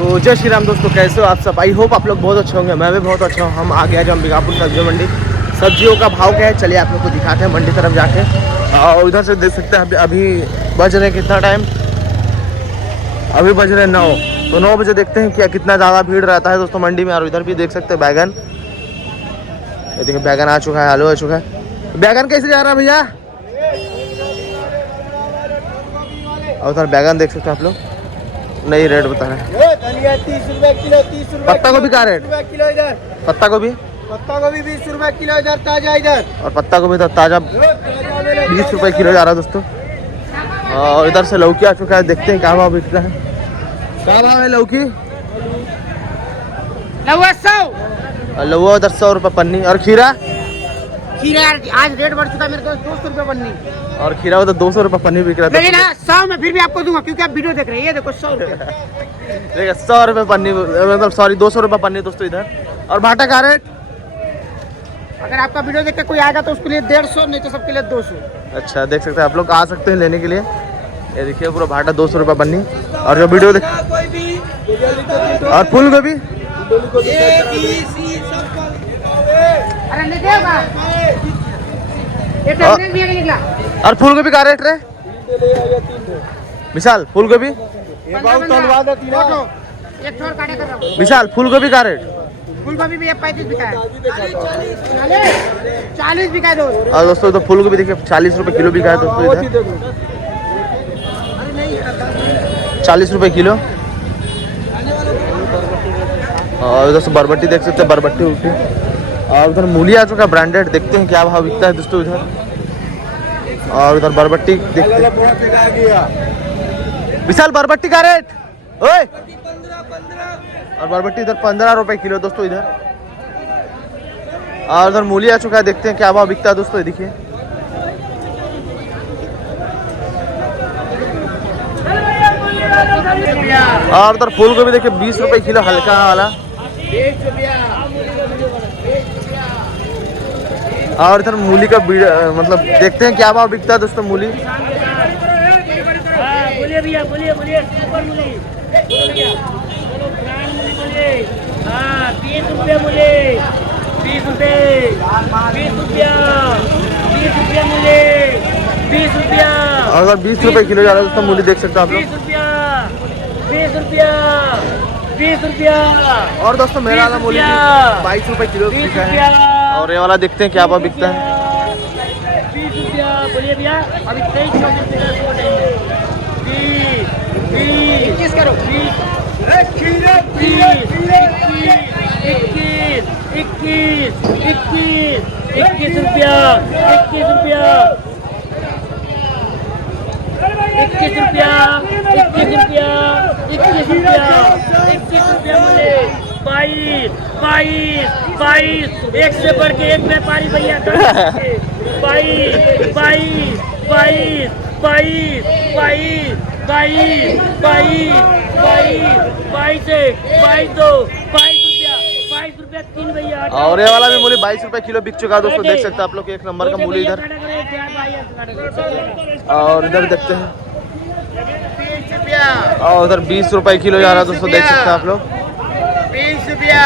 तो जय श्री राम दोस्तों, कैसे हो आप सब। आई होप आप लोग बहुत अच्छे होंगे, मैं भी बहुत अच्छा हूँ। हम आ गया जो अंबिकापुर सब्जी मंडी। सब्जियों का भाव क्या है चलिए आप लोग को दिखाते हैं मंडी तरफ जाके। और उधर से देख सकते हैं अभी बज रहे कितना टाइम, अभी बज रहे 9। तो 9 बजे देखते हैं क्या कितना ज़्यादा भीड़ रहता है दोस्तों मंडी में। और इधर भी देख सकते हैं बैगन, ये देखिए बैगन आ चुका है, आलू आ चुका है। बैगन कैसे जा रहा है भैया? और उधर बैगन देख सकते हैं आप लोग, नई रेट बता रहे हैं। धनिया 30 रुपए किलो, 30 रुपए। पत्ता गोभी का रेट? किलो इधर। पत्ता गोभी? पत्ता गोभी 20 रुपए किलो इधर, ताजा इधर। और पत्ता गोभी तो ताज़ा 20 रुपए किलो जा रहा है दोस्तों। और इधर से लौकी आ चुका है, देखते हैं क्या भाव बिक रहा है। क्या भाव है लौकी? लौवा उधर 100 रुपये पन्नी। और खीरा? खीरा आज रेट बढ़ चुका है मेरे को, 200 रुपए पन्नी। और खीरा उधर 200 रुपये पन्नी बिक रहा है। लेकिन 100 में फिर भी आपको दूंगा क्योंकि आप वीडियो देख रहे हैं। ये देखो 100 रुपए। देखिए 100 रुपये पन्नी, मतलब सॉरी 200 रुपये पन्नी दोस्तों इधर। और भाटा का रेट? अगर आपका वीडियो देख के कोई आएगा तो उसके लिए 150, नहीं तो सबके लिए 200। अच्छा, देख सकते हैं आप लोग, आ सकते हैं लेने के लिए। ये देखिए पूरा भाटा 200 रुपये पन्नी। और जो वीडियो देख, और फूल गोभी? और फूल गोभी का रेट रे विशाल? फूल गोभी विशाल, फूल गोभी का रेट? फूल गोभी भी 35 बिका है, 40 बिका है दोस्त। और दोस्तों तो फूल गोभी देखिए 40 रुपये किलो बिका है दोस्तों इधर, 40 रुपये किलो। और उधर से बरबट्टी देख सकते हैं, बरबट्टी उठी। और उधर मूली आ चुका है ब्रांडेड, देखते हैं क्या भाव बिकता है दोस्तों उधर। और उधर बरबट्टी देखते हैं। विशाल बरबट्टी का रेट ओए? और बरबट्टी इधर 15 रुपये किलो दोस्तों इधर। और उधर मूली आ चुका है, देखते हैं क्या भाव बिकता है दोस्तों। देखिए और उधर फूल गोभी देखिए 20 रुपये किलो हल्का वाला। और इधर मूली का मतलब देखते हैं क्या भाव बिकता है दोस्तों मूली। बोलिए भैया, बोलिए बोलिए, सुपर मूली, 30 रुपये मूली, 20 रुपये, 20 रुपया, 20 रुपया मूली, 20 रुपया। और अगर 20 रुपये किलो जा रहा है दोस्तों मूली, देख सकते हैं आप लोग। 20 रुपया, 20 रुपया, 20 रुपया। और दोस्तों मेरा वाला मूली 22 रुपये किलो बिका है। और ये वाला देखते हैं क्या भाव बिकता है। 20 रुपया। बोलिए भैया, अभी 23 20 करो, 20, 21, 21 रुपया, 21 रुपया, 21 रुपया, 21 रुपया, 21 रुपया, 21 रुपया बोले। 22, 22, 22, एक से बढ़ के एक व्यापारी भैया। 22, 22, 22, 22, 22, 22, 22, 22, 22, 2, 22 रुपया 3 भैया। और ये वाला भी मूली 22 रुपये किलो बिक चुका है दोस्तों, देख सकते हैं आप लोग। एक नंबर का मूली इधर। और इधर देखते हैं, और उधर 20 रुपये किलो जा रहा है दोस्तों, देख सकते हैं आप लोग। 20 रुपया,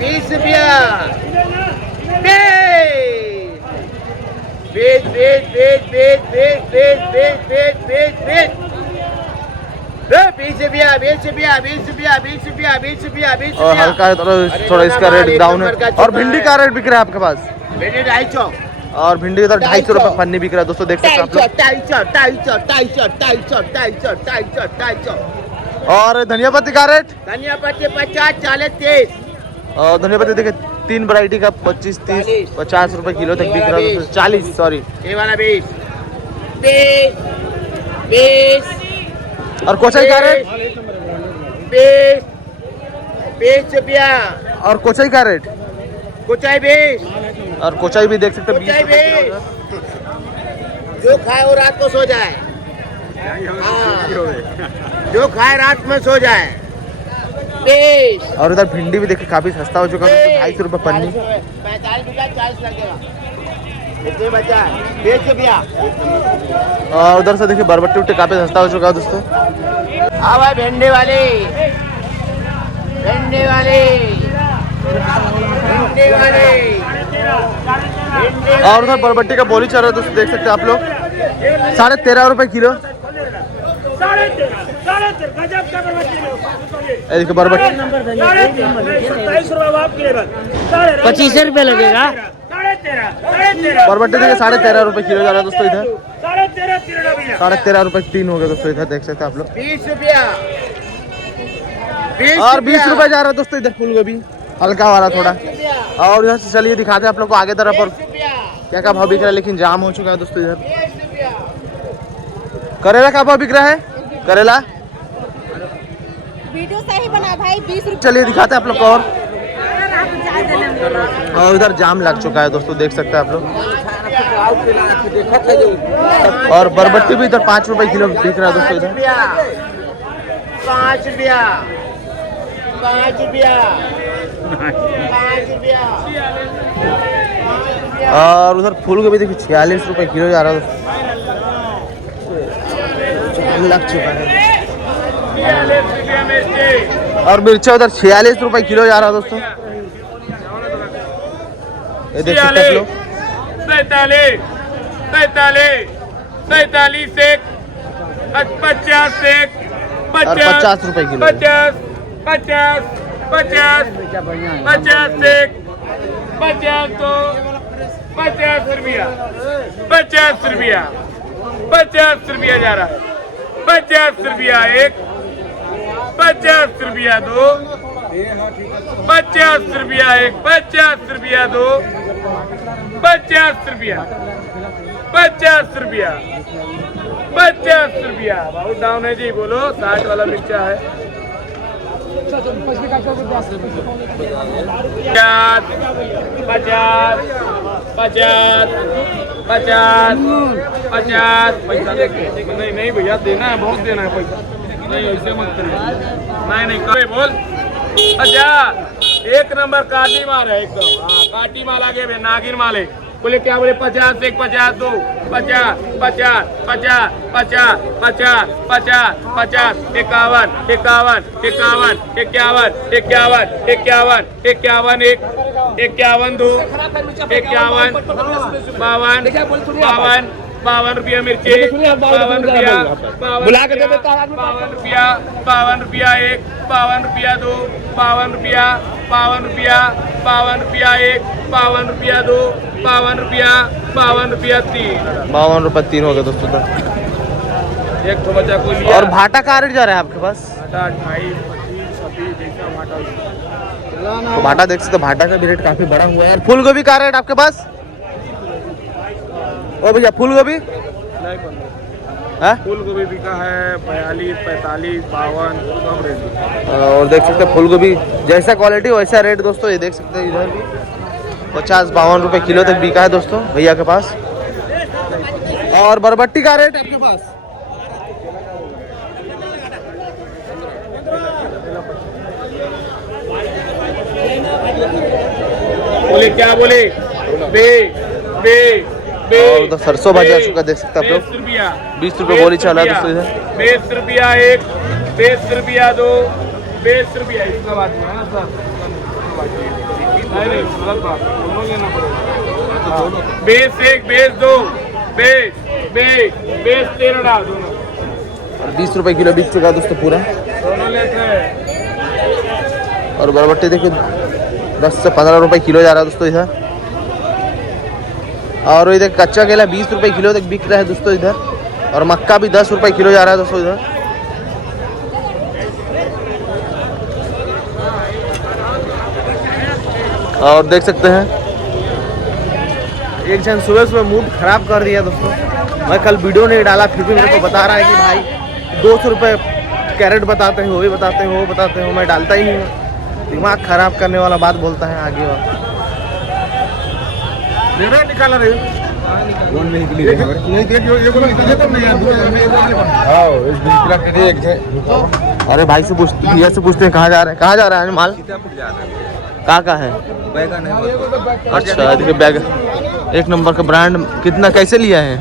20 रुपया। बेच बेच बेच बेच बेच बेच बेच बेच बेच बेच 20 रुपया, 20 रुपया, 20 रुपया, 20 रुपया, 20 रुपया, 20 और रुपया। हल्का है थोड़ा इसका रेट डाउन है। और भिंडी का रेट बिक रहा है आपके पास? भिंडी 250। और भिंडी उधर 250 रुपये पन्नी बिक रहा है दोस्तों, देख सकते हैं आप लोग। 250। और धनिया पत्ती का रेट? धनिया पत्ती 50, 40, 30। और धनिया पत्ती देखिए 3 वैरायटी का 25, 30, 50 रुपये किलो तक बिक रहा है दोस्तों। 40 सॉरी। ये वाला 20, 20, 20। और कोचाई का रेट? 20, 20 रुपया। और कोचाई का रेट? कुचाई 20। और कोचाई भी देख सकते हैं 20 कुचाई रुपये किलो। 20। जो खाए वो रात को सो जाए। हाँ। जो खाए रात में सो जाए। 20। और उधर भिंडी भी देखिए काफी सस्ता हो चुका है, 250 रुपये पन्नी। 45 रुपया 40 लगेगा। कितने बचा है? 20 रुपया। और उधर से देखिए बरबट्टी उट्टी काफी सस्ता हो चुका है दोस्तों। हाँ भाई भिंडी वाले, भिंडी वाले, भिंडी वाले। और उधर बरबट्टी का बोली चल रहा है दोस्तों, देख सकते हैं आप लोग। 13.5 रुपए किलो। देखिए बरबट्टी 25 रुपए लगेगा। बरबट्टी देखिए 13.5 रुपए किलो जा रहा है दोस्तों इधर। 13.5 रुपए 3 हो गए दोस्तों इधर, देख सकते हैं आप लोग। 20 रुपया और 20 रुपए जा रहा है दोस्तों इधर फूल गोभी, हल्का वाला थोड़ा। और इधर से चलिए दिखाते हैं आप लोग को आगे तरफ और क्या क्या भाव बिक रहा है, लेकिन जाम हो चुका है दोस्तों इधर। करेला का भाव बिक रहा है, करेला वीडियो सही बना भाई 20 रुपए। चलिए दिखाते हैं आप लोग को। और उधर जाम लग चुका है दोस्तों, देख सकते हैं आप लोग। और बरबट्टी भी इधर 5 रुपए किलो बिक रहा है दोस्तों इधर। 5 रुपया 5 रुपया 5 रुपया। और उधर फूल गोभी देखिए 46 रुपए किलो जा रहा है दोस्तों, लग चुका है। और मिर्चा उधर 46 रुपए किलो जा रहा है दोस्तों, ये देख सकते हैं आप लोग। 45 एक 50 एक 50 रुपए किलो। 50 एक 50 दो 50 रुपया 50 रुपया 50 रुपया जा रहा है। 50 रुपया एक 50 रुपया दो 50 रुपया एक 50 रुपया दो 50 रुपया 50 रुपया 50 रुपया। बहुत डाउन है जी, बोलो 60 वाला मिर्चा है। 50 पैसा लेके नहीं भैया, देना है, बहुत देना है पैसा। नहीं ऐसे मत करिए, नहीं करे बोल। 50 एक नंबर काटी माल है एकदम। हाँ काटी माल आगे नागिन माल है। बोले क्या बोले 50 एक 50 दो 50 50 50 50 50 50 50 51 51 51 51 51 51 51 एक 51 दो 51 52 52 रुपया मिर्ची 52 रुपया 52 रुपया 52 रुपया एक 52 रुपया दो 52 रुपया 52 रुपया 52 रुपया एक 52 रुपया दो 52 रुपया 52 रुपया 3 52 रुपए 3 हो गए दोस्तों इधर। एक तो बच्चा को लिया। और भाटा का रेट जा रहा है आपके पास? भाटा 28 25 26 जैसा भाटा। तो भाटा देख सकते हो, भाटा का भी रेट काफी बड़ा हुआ है। और फूल गोभी का रेट आपके पास? ओ भैया फूल गोभी फूल गोभी बिका है 42 45 52 कम रेट। और देख सकते हैं फूल गोभी जैसा क्वालिटी वैसा रेट दोस्तों, ये देख सकते हैं इधर भी 50-52 रुपए किलो तक बिका है दोस्तों भैया के पास। और बरबट्टी का रेट आपके पास? बोले क्या बोले बे बे और उधर सरसों भाजी आ चुका, देख सकते हैं आप लोग। 20 रुपए बोली चल रहा है दोस्तों इधर। 20 रुपया एक 20 रुपया दो 20 रुपया इसका बात है ना सर। नहीं गलत बात, दोनों लेना पड़ेगा। 20 एक 20 दो 20 13 डाल दोनों। और 20 रुपए किलो बिक चुका है दोस्तों पूरा। दोनों लेते हैं। और बरबट्टी देखिए 10 से 15 रुपए किलो जा रहा है दोस्तों इधर। और इधर कच्चा केला 20 रुपए किलो तक बिक रहा है दोस्तों इधर। और मक्का भी 10 रुपए किलो जा रहा है दोस्तों इधर। और देख सकते हैं एक जन सुबह मूड खराब कर दिया दोस्तों। मैं कल वीडियो नहीं डाला, फिर भी मेरे को बता रहा है कि भाई 200 रुपये कैरेट बताते हो, वो भी बताते हो, वो बताते हो। मैं डालता ही नहीं हूँ, दिमाग खराब करने वाला बात बोलता है आगे। और निकाला रही अरे भाई से पूछते भैया से पूछते हैं कहाँ जा रहे हैं, कहाँ जा रहा है माल, कहाँ है? अच्छा देखिए बैग एक नंबर का ब्रांड। कितना कैसे लिया है?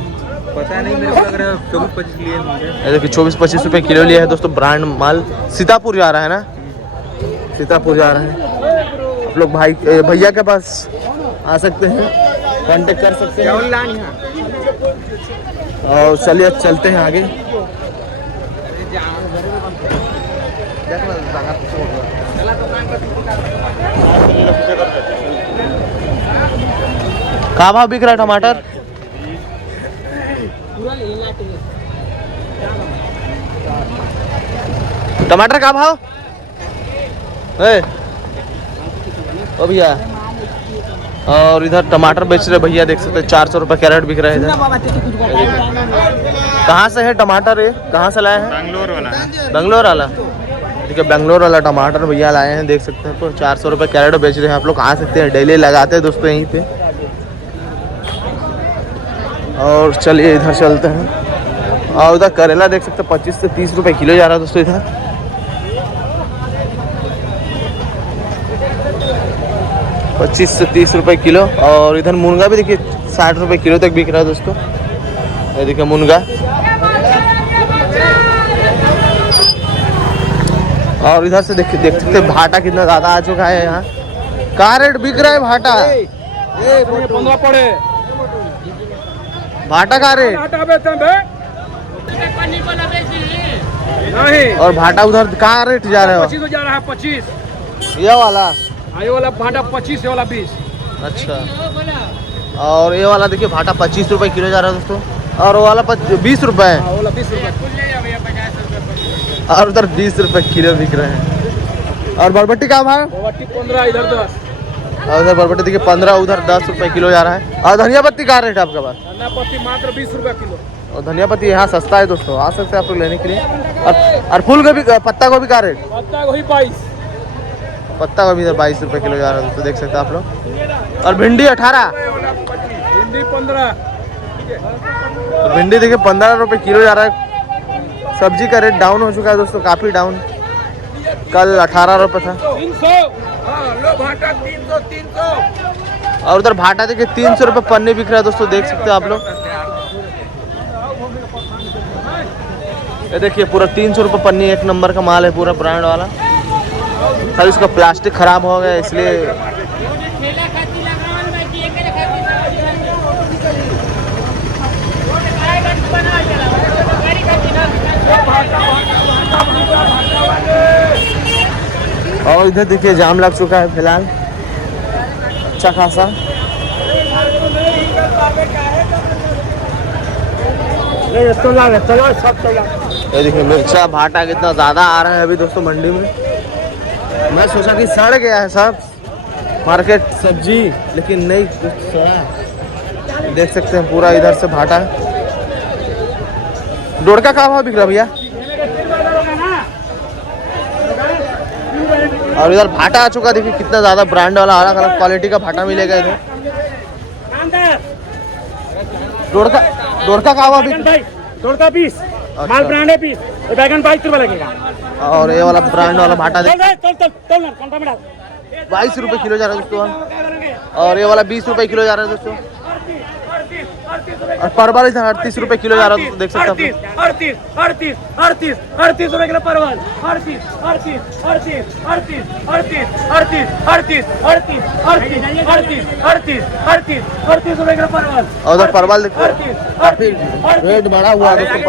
पता नहीं मेरे को लग रहा है 24-25 लिए होंगे। ये देखिए 24-25 रुपए किलो लिया है दोस्तों। ब्रांड माल सीतापुर जा रहा है ना, सीतापुर जा रहा है। आप लोग भाई भैया के पास आ सकते हैं, कांटेक्ट कर सकते हैं। और चलिए चलते हैं आगे। कहाँ भाव बिक रहा है टमाटर? टमाटर का भाव है ओ भैया? और इधर टमाटर बेच रहे भैया, देख सकते हैं 400 रुपए कैरेट बिक रहा है इधर। कहाँ से है टमाटर? ये कहाँ से लाए हैं? बेंगलोर वाला है। बेंगलोर वाला, ठीक है। बेंगलोर वाला टमाटर भैया लाए हैं, देख सकते हैं। तो 400 रुपए कैरेट बेच रहे हैं। आप लोग आ सकते हैं, डेली लगाते हैं दोस्तों यहीं पे। और चलिए इधर चलते हैं। और उधर करेला देख सकते हैं 25 से 30 रुपए किलो जा रहा है दोस्तों इधर। 25 से 30 रुपए किलो। और इधर मुनगा भी देखिए 60 रुपए किलो तक बिक रहा है दोस्तों। ये देखिए मुनगा। और इधर से देख सकते हैं भाटा कितना ज्यादा आ चुका है यहाँ। कहाँ रेट बिक रहा है भाटा? 15 पड़े भाटा का रेट नहीं। और भाटा उधर कहाँ रेट जा रहे हो? 25 जा रहा है 25। ये वाला? ये वाला भाटा 25, ये वाला 20। अच्छा। और ये वाला देखिए भाटा 25 रुपए किलो जा रहा है दोस्तों। और वो वाला 20 रुपए है। वाला 20 रुपए। और उधर 20 रुपए किलो बिक रहे हैं। और बरबट्टी का भाव? 15, इधर 10। और उधर बरबट्टी देखिए 15, उधर 10 रुपए किलो जा रहा है। और धनिया पत्ती का रेट है आपके पास? धनिया पत्ती मात्र 20 रुपए किलो। और धनिया पत्ती यहाँ सस्ता है दोस्तों, आ सकते हैं आप लोग लेने के लिए। और फूल गोभी, पत्ता गोभी का रेट? पत्ता गोभी 22। पत्ता गोभी इधर 22 रुपए किलो जा रहा है दोस्तों, देख सकते हैं आप लोग। और भिंडी 18। भिंडी 15। तो भिंडी देखिए 15 रुपए किलो जा रहा है। सब्जी का रेट डाउन हो चुका है दोस्तों, काफी डाउन। कल 18 रुपए था। 300। हाँ, लो भाटा 300, 300। और उधर भाटा देखिए 300 रुपए पन्नी बिक रहा है दोस्तों, देख सकते हैं आप लोग। ये देखिए पूरा 300 रुपए पन्नी, एक नंबर का माल है, पूरा ब्रांड वाला। सर इसका प्लास्टिक खराब हो गया इसलिए। और इधर देखिए जाम लग चुका है फिलहाल अच्छा खासा। ये देखिए मिर्चा भाटा कितना ज्यादा आ रहा है अभी दोस्तों मंडी में। मैं सोचा कि सड़ गया है सब मार्केट सब्जी, लेकिन नहीं, कुछ सड़ा। देख सकते हैं पूरा इधर से भाटा है। डोड़का का भाव बिक रहा भैया? और इधर भाटा आ चुका, देखिए कितना ज्यादा ब्रांड वाला अलग अलग क्वालिटी का भाटा मिलेगा इधर। डोड़का का भाव बिक? तोड़का 20। माल ब्रांड है 20। बैगन 22 रुपए लगेगा। और ये वाला ब्रांड वाला भाटा चल 22 रुपए किलो जा रहा है दोस्तों। और ये वाला 20 रुपए किलो जा रहा है दोस्तों। और परवल इधर 38 रुपए किलो जा रहा है, देख सकते हैं। 38 रुपए किलो परवल। 38 रुपए किलो परवल। और उधर परवल देखो रेट बढ़ा हुआ है दोस्तों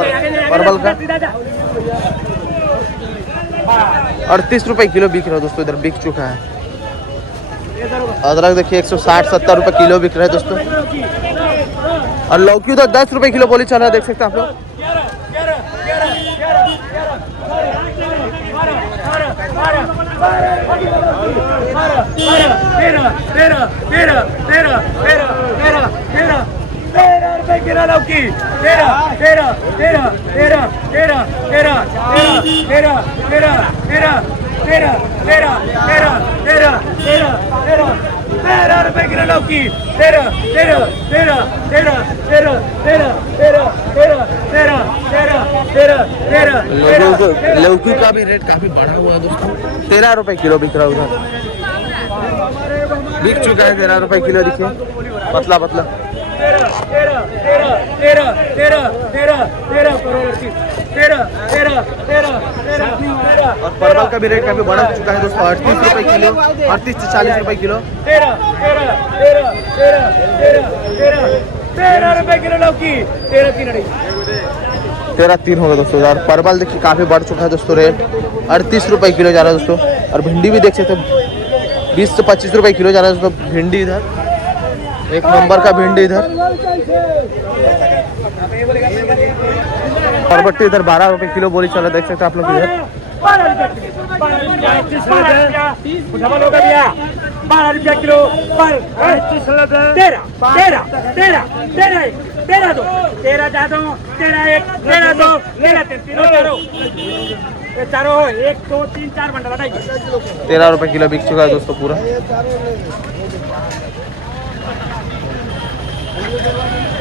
परवल का। 38 रुपए किलो बिक रहा है दोस्तों, इधर बिक चुका है। अदरक देखिए 160-70 रुपए किलो बिक रहा है दोस्तों। और लौकी उधर 10 रुपए किलो बोली चल रहा है, देख सकते हैं आप लोग। किलो लौकी 13 रुपए किलो लौकी। 13 लौकी का भी रेट काफी बढ़ा हुआ है दोस्तों। 13 रुपए किलो बिक रहा है उधर, बिक चुका है 13 रुपए किलो। देखिए पतला पतला। 13 13 13 13 करोड़ 13 13 13 13 और परवल का भी रेट काफी बढ़ चुका है दोस्तों, 38 रुपए किलो, 38 से 40 रुपए किलो। 13 13 13 13 13 13 रुपए किलो लौकी 13 3 अड़ी 13-3 होगा दोस्तों। यार परवल देखिए काफी बढ़ चुका है दोस्तों, रेट 38 रुपए किलो जा रहा है दोस्तों। और भिंडी भी देख सकते हैं 20 से 25 रुपए किलो जा रहा है दोस्तों। भिंडी इधर एक नंबर का भिंडी इधर, बरबट्टी इधर 12 रुपए किलो बोली चल रहा है, देख सकते हैं आप लोग इधर। 12 रुपया किलो पर 13 13 13 13 13 दो 13 जा दो 13 1 13 2 13 3 तीनों चारों ये चारों 1 2 3 4 बंडल हटाइए। 13 रुपए किलो बिक चुका है दोस्तों पूरा।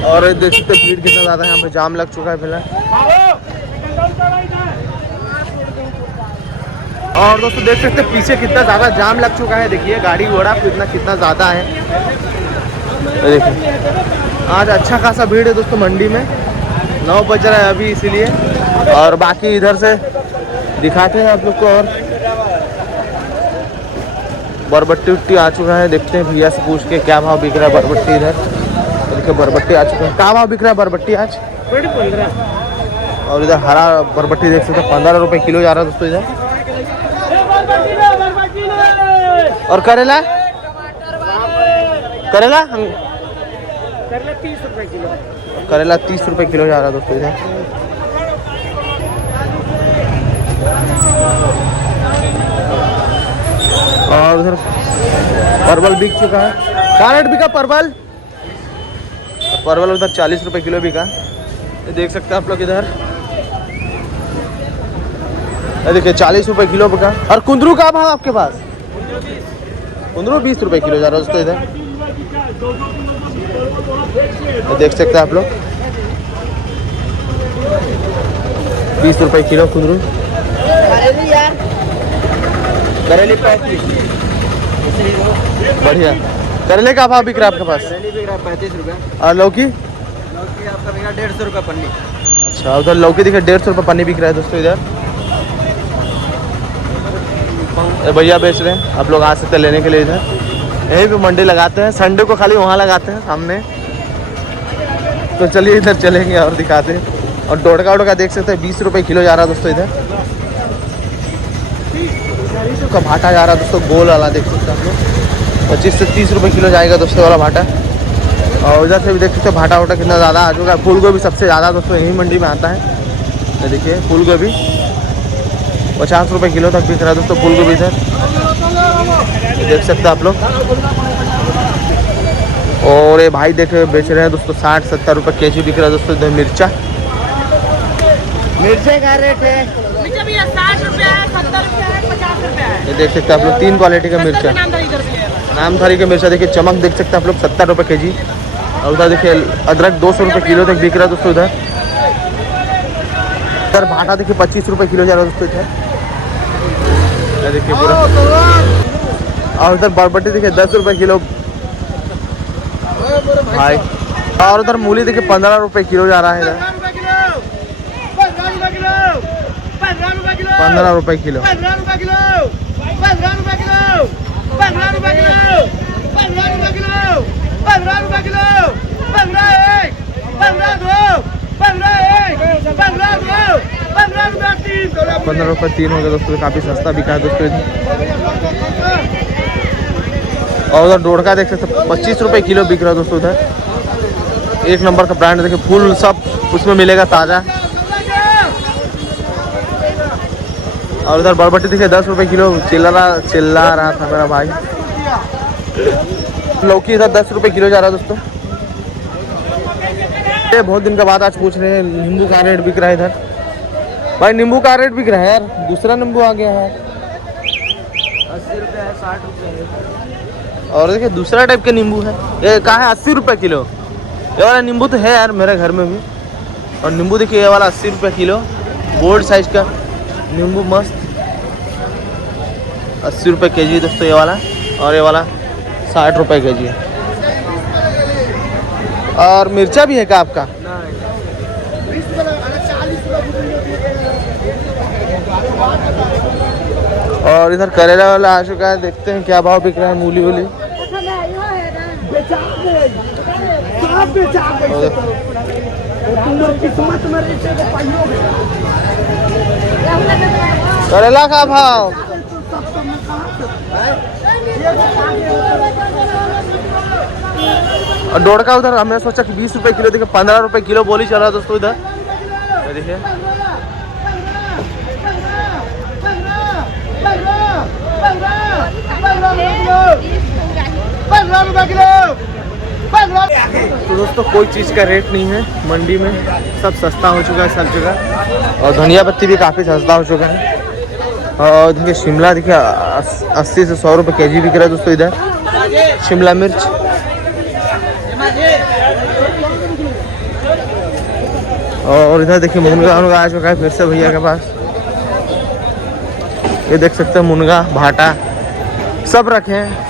और देख सकते भीड़ कितना ज्यादा है, यहाँ पे जाम लग चुका है फिलहाल। और दोस्तों देख सकते हैं पीछे कितना ज्यादा जाम लग चुका है, देखिए गाड़ी घोड़ा कितना ज्यादा है। देखिए आज अच्छा खासा भीड़ है दोस्तों मंडी में, 9 बज रहा है अभी इसीलिए। और बाकी इधर से दिखाते हैं आप लोग को। और बरबट्टी उट्टी आ चुका है, देखते हैं भैया से पूछ के क्या भाव बिक रहा है बरबट्टी। इधर देखिए बरबट्टी आ चुका है, क्या भाव बिक रहा है बरबट्टी आज? 15। और इधर हरा बरबट्टी देख सकते हैं 15 रुपए किलो जा रहा है दोस्तों इधर। और करेला करेला करेला 30 रुपए किलो, करेला 30 रुपए किलो जा रहा है दोस्तों इधर। और उधर परवल बिक चुका है। क्या रेट बिका परवल? परवल उधर 40 रुपए किलो बिका, ये देख सकते हैं आप लोग इधर। ये देखिए 40 रुपए किलो बिका। और कुंदरू का भाव आपके पास? कुंदरू 20 रुपए किलो जा रहा है दोस्तों इधर, ये देख सकते हैं आप लोग। 20 रुपए किलो कुंदरू। करेले 35 बढ़िया। करेले का भाव बिक रहा है आपके पास? 35 रुपये। और लौकी? लौकी आपका बिका 150 रुपये पन्नी। अच्छा उधर लौकी देखिए 150 रुपये पन्नी बिक रहा है दोस्तों इधर। भैया बेच रहे हैं, आप लोग आ सकते हैं लेने के लिए इधर। यहीं पे मंडी लगाते हैं, संडे को खाली वहाँ लगाते हैं सामने। तो चलिए इधर चलेंगे और दिखाते हैं। और डोडका वोडका देख सकते हैं 20 रुपए किलो जा रहा है दोस्तों इधर। का भाटा जा रहा है दोस्तों गोल वाला, देख सकते हैं आप लोग 25 से 30 रुपए किलो जाएगा दोस्तों वाला भाटा। और उधर से भी देख सकते हैं भाटा वाटा कितना ज़्यादा आ चुका है। फूल गोभी सबसे ज़्यादा दोस्तों यही मंडी में आता है। ये देखिए फूल गोभी 50 रुपए किलो तक बिक रहा है दोस्तों फूल गोभी इधर, देख सकते हैं आप लोग। और ये भाई देखे बेच रहे हैं दोस्तों 60-70 रुपए केजी बिक रहा है दोस्तों इधर मिर्चा। मिर्चे का रेट है 60 रुपया है, 70 रुपया है, 50 रुपया है। ये देख सकते हैं आप लोग 3 क्वालिटी का मिर्चा। नामधारी का मिर्चा देखिए चमक देख सकते हैं आप लोग 70 रुपए केजी। और उधर देखिए अदरक 200 रुपए किलो तक बिक रहा है दोस्तों इधर। इधर भाटा देखिए 25 रुपए किलो जा रहा है दोस्तों इधर, ये देखिए पूरा। और उधर बरबट्टी देखिए 10 रुपए किलो भाई। और उधर मूली देखिए 15 रुपए किलो जा रहा है इधर, 15 रुपए किलो। ₹15 3 हो गया दोस्तों, काफी सस्ता बिका है दोस्तों इधर। और उधर डोडका देख सकते 25 रुपए किलो बिक रहा है दोस्तों उधर। एक नंबर का ब्रांड देखिए, फूल सब उसमें मिलेगा ताज़ा। और उधर बरबट्टी देखिए 10 रुपए किलो चिल्ला रहा था मेरा भाई। लौकी इधर 10 रुपए किलो जा रहा है दोस्तों। ये बहुत दिन के बाद आज पूछ रहे हैं नींबू का रेट बिक रहा है इधर। भाई नींबू का रेट बिक रहा है यार, दूसरा नींबू आ गया है 80 रुपये है, 60 रुपये है। और देखिए दूसरा टाइप का नींबू है, ये कहाँ है 80 रुपये किलो। ये वाला नींबू तो है यार मेरे घर में भी। और नींबू देखिए ये वाला 80 रुपये किलो, बोर्ड साइज का नींबू मस्त 80 रुपये केजी दोस्तों ये वाला। और ये वाला 60 रुपये केजी है। और मिर्चा भी है क्या आपका? और इधर करेला वाला आ चुका है, देखते हैं क्या भाव बिक रहा है। मूली वूली करेला का भाव और डोड़का उधर हमने सोचा कि 20 रुपए किलो, देखिए 15 रुपए किलो बोली चल रहा है दोस्तों इधर। देखिए तो दोस्तों कोई चीज़ का रेट नहीं है मंडी में, सब सस्ता हो चुका है सब जगह। और धनिया पत्ती भी काफ़ी सस्ता हो चुका है। और देखिए शिमला देखिए 80 से 100 रुपये केजी बिक रहा है दोस्तों इधर शिमला मिर्च। और इधर देखिए मुनगा आ चुका है फिर से भैया के पास। ये देख सकते हैं मुनगा भाटा सब रखे हैं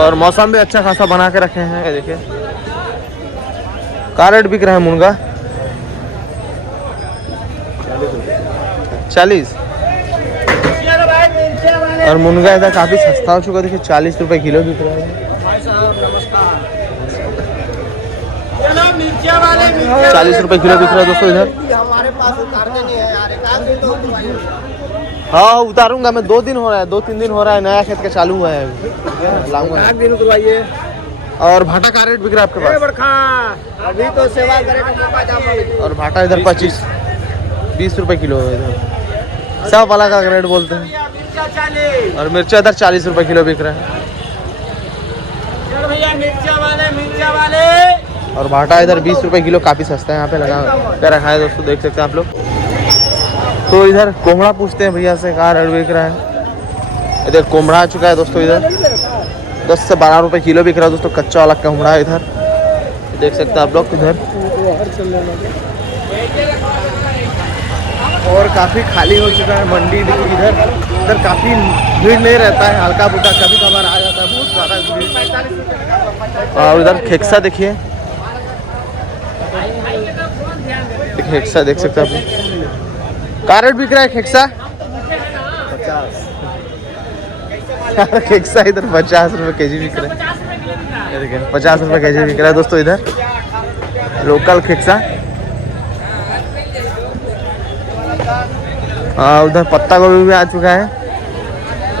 और मौसम भी अच्छा खासा बना के रखे हैं। ये देखिए कैरेट बिक रहा है मुनगा 40 और मुनगा इधर काफ़ी सस्ता हो चुका है, देखिए 40 रुपए किलो बिक रहा है। 40 रुपए किलो बिक रहा है दोस्तों इधर। हमारे पास उतारने नहीं है यार, एक दिन तो हाँ उतारूंगा मैं, 2 दिन हो रहा है, 2-3 दिन हो रहा है, नया खेत का चालू हुआ है अभी लाऊंगा। एक दिन उतरवाइए। और भाटा का रेट बिक रहा है आपके पास? अभी तो सेवा करे का मौका जाओ। और भाटा इधर 20 रुपए किलो है इधर, सब वाला का रेट बोलते हैं। और मिर्चा इधर 40 रुपए किलो बिक रहा है भैया मिर्चा वाले। और भाटा इधर 20 रुपए किलो, काफ़ी सस्ता है यहाँ पे लगा कर रखा है दोस्तों, देख सकते हैं आप लोग। तो इधर कोमड़ा पूछते हैं भैया से कहाँ रेट बिक रहा है। इधर कोमड़ा आ चुका है दोस्तों इधर 10 से 12 रुपए किलो बिक रहा है दोस्तों, कच्चा वाला कोमड़ा है इधर, देख सकते हैं आप लोग इधर। और काफ़ी खाली हो चुका है मंडी, देखिए इधर काफ़ी भीड़ नहीं रहता है, हल्का फुल्का कभी कभार आ जाता है, बहुत ज़्यादा भीड़। और इधर खेक्सा देखिए, खेक्सा देख सकते हैं आप। क्या रेट बिक रहा है खेक्सा? 50। खेक्सा इधर 50 रुपए केजी बिक रहा है, ये देखिए 50 रुपए केजी बिक रहा है दोस्तों इधर लोकल खेक्सा। उधर पत्ता गोभी भी आ चुका है,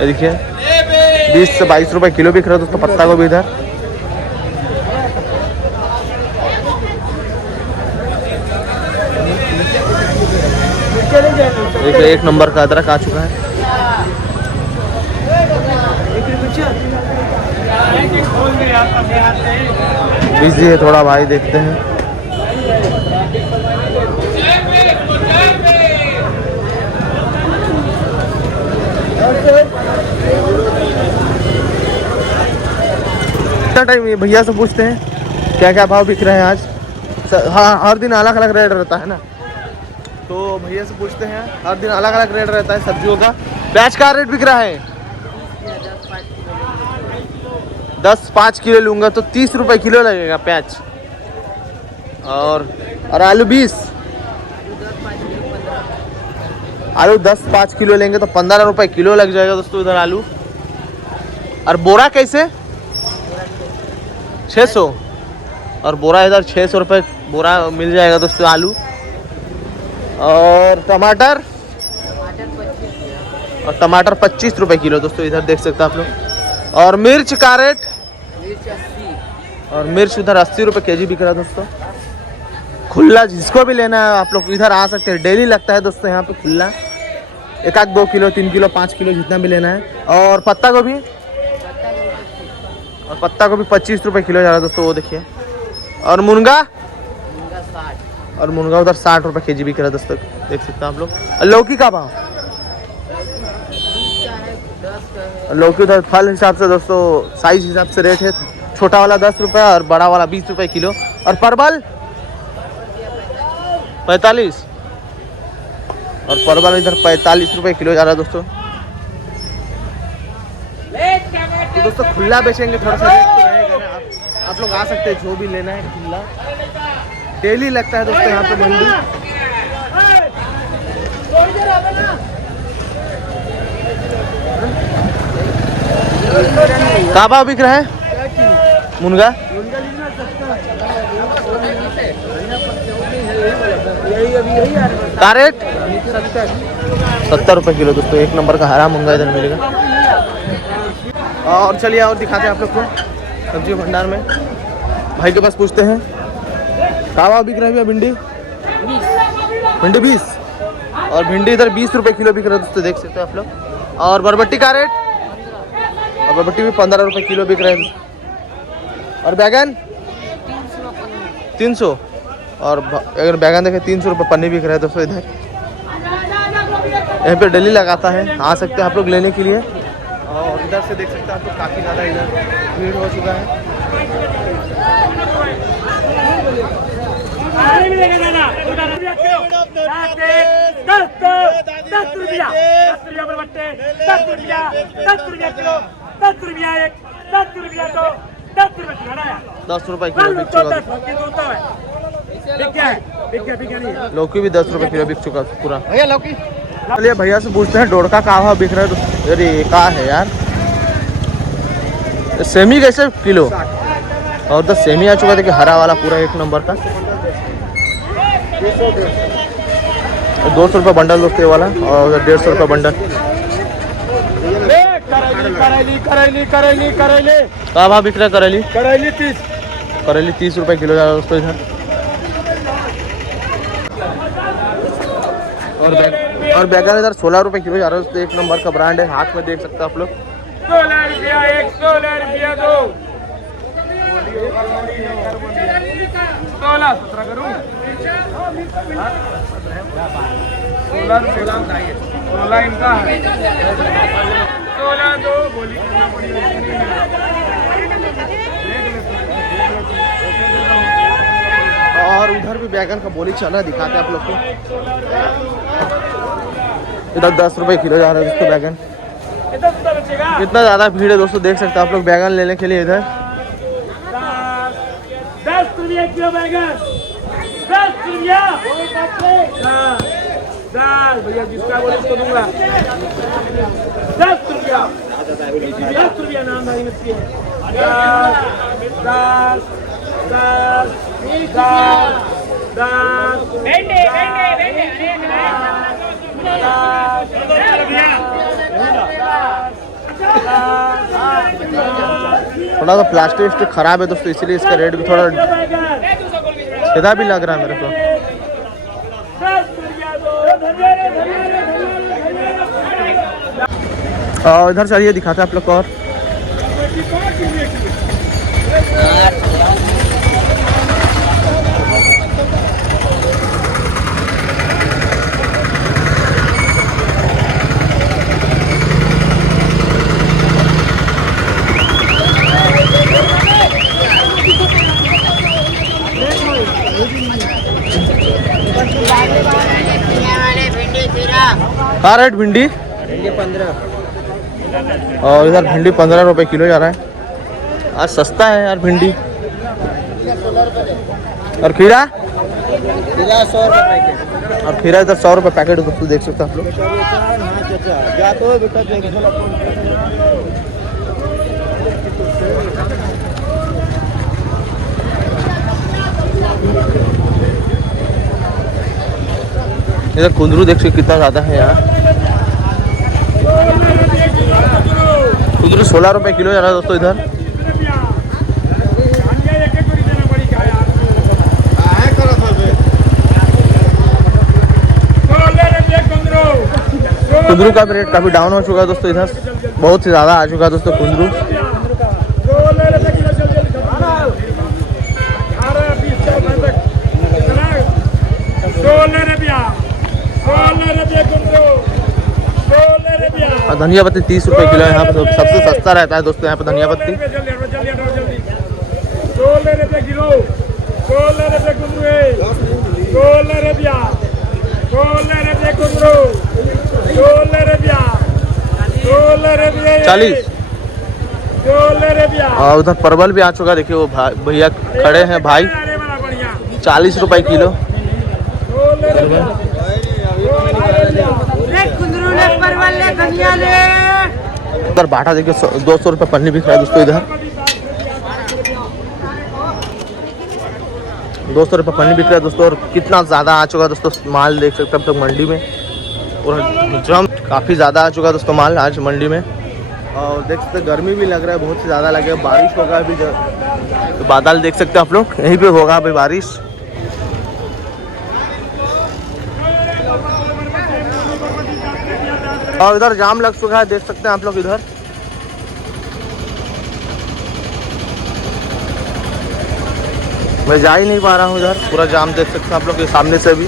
ये देखिए 20 से 22 रुपए किलो बिक रहा है दोस्तों पत्ता गोभी इधर। एक नंबर का अदरक आ चुका है। बिजी है थोड़ा भाई, देखते हैं। टाइम ये भैया से पूछते हैं क्या क्या भाव बिक रहे हैं आज। हाँ हर दिन अलग अलग रेट रहता है ना, तो भैया से पूछते हैं, हर दिन अलग अलग रेट रहता है सब्जियों का। प्याज का रेट बिक रहा है 10-5 किलो लूँगा तो 30 रुपए किलो लगेगा प्याज। और आलू 20, आलू 10-5 किलो लेंगे तो 15 रुपए किलो लग जाएगा दोस्तों इधर आलू। और बोरा कैसे? 600, और बोरा इधर 600 रुपये बोरा मिल जाएगा दोस्तों आलू। और टमाटर 25 रुपए किलो दोस्तों इधर देख सकते हैं आप लोग। और मिर्च का रेट, और मिर्च उधर 80 रुपए केजी बिक रहा है दोस्तों। खुला जिसको भी लेना है आप लोग इधर आ सकते हैं, डेली लगता है दोस्तों यहाँ पे खुला, 1-2 किलो 3 किलो 5 किलो जितना भी लेना है। और पत्ता गोभी, और पत्ता गोभी 25 रुपए किलो जा रहा है दोस्तों, वो देखिए। और मुनगा, और मुनगा उधर 60 रुपए केजी बिक रहा है दोस्तों, देख सकते हैं आप लोग। लौकी का भाव, लौकी उधर फल हिसाब से दोस्तों साइज हिसाब से रेट है, छोटा वाला 10 रुपये और बड़ा वाला 20 रुपए किलो। और परवल 45, और परवल इधर 45 रुपए किलो जा रहा है दोस्तों। तो दोस्तों खुला बेचेंगे, थोड़ा सा रेट तो रहेगा ना, आप लोग आ सकते हैं जो भी लेना है खुला, डेली लगता है दोस्तों यहाँ पे मंडी। कहाँ भाव बिक रहा है मुनगा? का रेट 70 रुपये किलो दोस्तों। एक नंबर का हरा मुनगा इधर मिलेगा। और चलिए और दिखाते हैं आप लोग को सब्जी भंडार में। भाई के पास पूछते हैं कहाँ भाव बिक रहा है भैया भिंडी? भिंडी 20 और भिंडी इधर 20 रुपये किलो बिक रहा है दोस्तों, देख सकते हैं आप लोग। और बरबट्टी का रेट? और बरबट्टी भी 15 रुपये किलो बिक रहा है। और बैगन 300 और अगर बैगन देखें 300 रुपये पन्नी बिक रहा है दोस्तों इधर। यहाँ पे डेली लगाता है, आ सकते हैं आप लोग लेने के लिए। और इधर से देख सकते हैं आप लोग काफ़ी ज़्यादा इधर भीड़ हो चुका है। ₹10 किलो बिक चुका। लौकी भी 10 रुपये किलो बिक चुका पूरा। भैया लौकी चलिए भैया से पूछते हैं डोड़का कहाँ भाव बिक रहा है। तो अरे कहाँ है यार, सेमी कैसे किलो? और तो सेमी आ चुका था कि हरा वाला पूरा एक नंबर का 200 रुपये बंडल दोस्तों ये वाला, और 150 रुपये बंडल। करेली कहाँ भाव बिक रहा है करेली? 30। करेली 30 रुपये किलो जा रहा है दोस्तों इधर। और बैगन इधर 16 रुपये किलो जा रहा है दोस्तों। एक नंबर का ब्रांड है, हाथ में देख सकते हैं आप लोग। 16 रुपया 16 दो 16 17 करूँ 16 इनका है 16 दो बोली कितना बड़ी और उधर भी बैगन का बोली चल रहा है, दिखाते हैं आप लोग को। इधर 10 रुपये किलो जा रहा है दोस्तों बैगन। कितना ज़्यादा भीड़ है दोस्तों, देख सकते हैं आप लोग बैगन लेने के लिए इधर। 10 रुपये किलो बैगन 10 रुपया। भैया जिसका बोले उसको दूंगा 10 रुपया 10 रुपया नाम भाई मत 10 थोड़ा सा प्लास्टिक खराब है दोस्तों, इसीलिए इसका रेट भी थोड़ा सीधा भी लग रहा है मेरे को। और इधर चलिए दिखाते हैं आप लोग को। और का रेट भिंडी? 15। और इधर भिंडी 15 रुपये किलो जा रहा है। आज सस्ता है यार भिंडी। और खीरा? 100 रुपये के। और खीरा इधर 100 रुपये पैकेट दोस्तों, देख सकते हैं आप लोग। इधर कुंदरू देख सकते कितना ज़्यादा है यार। कुंदरू 16 रुपये किलो जा रहा है दोस्तों इधर। कुंदरू का भी रेट काफ़ी डाउन हो चुका है दोस्तों इधर, बहुत ही ज़्यादा आ चुका है दोस्तों कुंदरू। और धनिया पत्ती 30 रुपये किलो है यहाँ पर, सबसे सस्ता रहता है दोस्तों यहाँ पर धनिया पत्ती। 16 रुपये किलो 16 रुपये कुंदरू 16 रुपया 16 रुपये कुंदरू 16 रुपया 16 रुपये 40। 16 रुपया। और उधर परवल भी आ चुका है, देखिए वो भैया खड़े हैं भाई। 40 रुपये किलो। उधर बाटा देखिए 200 रुपये पन्नी बिक रहा है दोस्तों। इधर 200 रुपये पन्नी बिक रहा है दोस्तों। और कितना ज़्यादा आ चुका है दोस्तों माल, देख सकते हैं अब तक मंडी में। और ड्रम काफ़ी ज़्यादा आ चुका है दोस्तों माल आज मंडी में। और देख सकते हैं गर्मी भी लग रहा है, बहुत ही ज़्यादा लगे। बारिश होगा अभी, तो बादल देख सकते हैं आप लोग, यहीं पे होगा अभी बारिश। और इधर जाम लग चुका है, देख सकते हैं आप लोग। इधर मैं जा ही नहीं पा रहा हूँ, इधर पूरा जाम देख सकते हैं आप लोग के सामने से भी।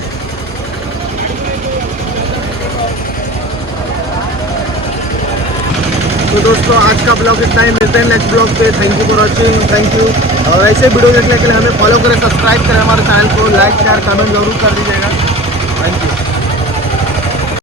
तो दोस्तों आज का ब्लॉग इतना ही, मिलते हैं नेक्स्ट ब्लॉग पे। Thank you for watching, thank you. और ऐसे वीडियो देखने के लिए हमें फॉलो करें, सब्सक्राइब करें हमारे चैनल को, लाइक शेयर कमेंट जरूर कर दीजिएगा। Thank you.